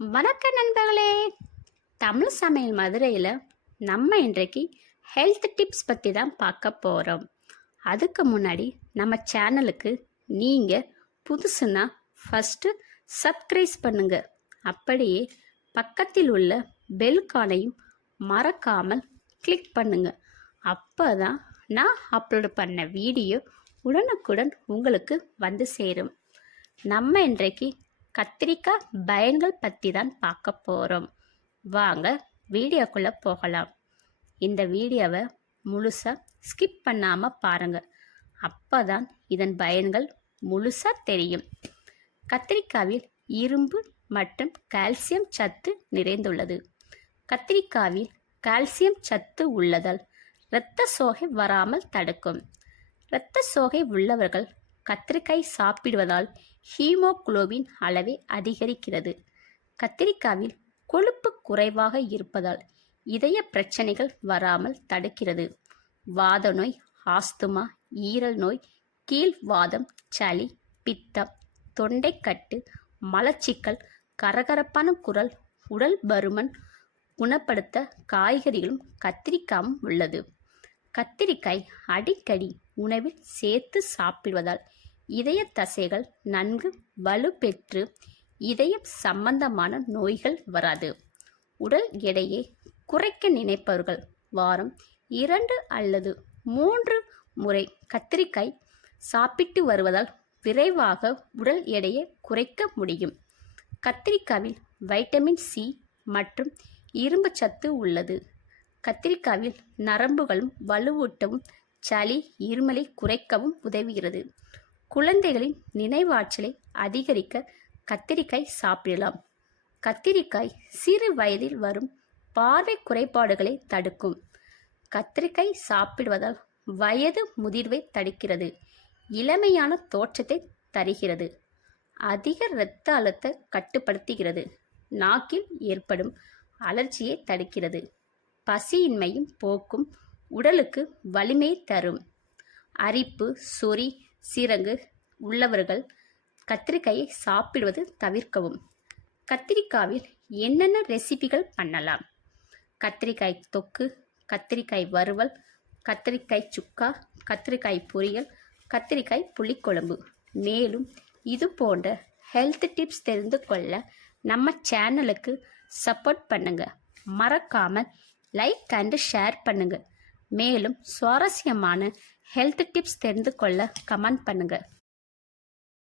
வணக்கம் நண்பர்களே. தமிழ் சமையல் மதுரையில் நம்ம இன்றைக்கு ஹெல்த் டிப்ஸ் பற்றி தான் பார்க்க போகிறோம். அதுக்கு முன்னாடி நம்ம சேனலுக்கு நீங்கள் புதுசுன்னா ஃபஸ்ட்டு சப்ஸ்கிரைப் பண்ணுங்க. அப்படியே பக்கத்தில் உள்ள பெல் கானையும் மறக்காமல் கிளிக் பண்ணுங்க. அப்போ தான் நான் அப்லோடு பண்ண வீடியோ உடனுக்குடன் உங்களுக்கு வந்து சேரும். நம்ம இன்றைக்கு கத்திரிக்காய் பயன்கள் பற்றி தான் பார்க்க போகிறோம். வாங்க வீடியோக்குள்ளே போகலாம். இந்த வீடியோவை முழுசாக ஸ்கிப் பண்ணாமல் பாருங்கள். அப்போ தான் இதன் பயன்கள் முழுசாக தெரியும். கத்திரிக்காயில் இரும்பு மற்றும் கால்சியம் சத்து நிறைந்துள்ளது. கத்திரிக்காயில் கால்சியம் சத்து உள்ளதால் இரத்த சோகை வராமல் தடுக்கும். இரத்த சோகை உள்ளவர்கள் கத்திரிக்காய் சாப்பிடுவதால் ஹீமோகுளோபின் அளவை அதிகரிக்கிறது. கத்திரிக்காயில் கொழுப்பு குறைவாக இருப்பதால் இதய பிரச்சனைகள் வராமல் தடுக்கிறது. வாத நோய், ஆஸ்துமா, ஈரல் நோய், கீழ்வாதம், சளி, பித்தம், தொண்டைக்கட்டு, மலச்சிக்கல், கரகரப்பான குரல், உடல் பருமன் குணப்படுத்த காய்கறிகளும் கத்திரிக்காயும் உள்ளது. கத்திரிக்காய் அடிக்கடி உணவில் சேர்த்து சாப்பிடுவதால் இதய தசைகள் நன்கு வலுப்பெற்று இதயம் சம்பந்தமான நோய்கள் வராது. உடல் எடையை குறைக்க நினைப்பவர்கள் வாரம் 2 அல்லது 3 முறை கத்திரிக்காய் சாப்பிட்டு வருவதால் விரைவாக உடல் எடையை குறைக்க முடியும். கத்திரிக்காயில் வைட்டமின் சி மற்றும் இரும்பு சத்து உள்ளது. கத்திரிக்காயில் நரம்புகளும் வலுவூட்டவும் சளி இருமலை குறைக்கவும் உதவுகிறது. குழந்தைகளின் நினைவாற்றலை அதிகரிக்க கத்திரிக்காய் சாப்பிடலாம். கத்திரிக்காய் சிறு வயதில் வரும் பார்வை குறைபாடுகளை தடுக்கும். கத்திரிக்காய் சாப்பிடுவதால் வயது முதிர்வை தடுக்கிறது. இளமையான தோற்றத்தை தருகிறது. அதிக இரத்த அழுத்தத்தை கட்டுப்படுத்துகிறது. நாக்கில் ஏற்படும் அலர்ஜியை தடுக்கிறது. பசியின்மையும் போக்கும். உடலுக்கு வலிமை தரும். அரிப்பு, சொறி, சிரங்கு உள்ளவர்கள் கத்திரிக்காயை சாப்பிடுவது தவிர்க்கவும். கத்திரிக்காயில் என்னென்ன ரெசிபிகள் பண்ணலாம்? கத்திரிக்காய் தொக்கு, கத்திரிக்காய் வறுவல், கத்திரிக்காய் சுக்கா, கத்திரிக்காய் பொரியல், கத்திரிக்காய் புளிக்குழம்பு. மேலும் இது போன்ற ஹெல்த் டிப்ஸ் தெரிந்து கொள்ள நம்ம சேனலுக்கு சப்போர்ட் பண்ணுங்க. மறக்காமல் லைக் அண்ட் ஷேர் பண்ணுங்க. மேலும் சுவாரஸ்யமான ஹெல்த் டிப்ஸ் தெரிந்து கொள்ள கமெண்ட் பண்ணுங்க.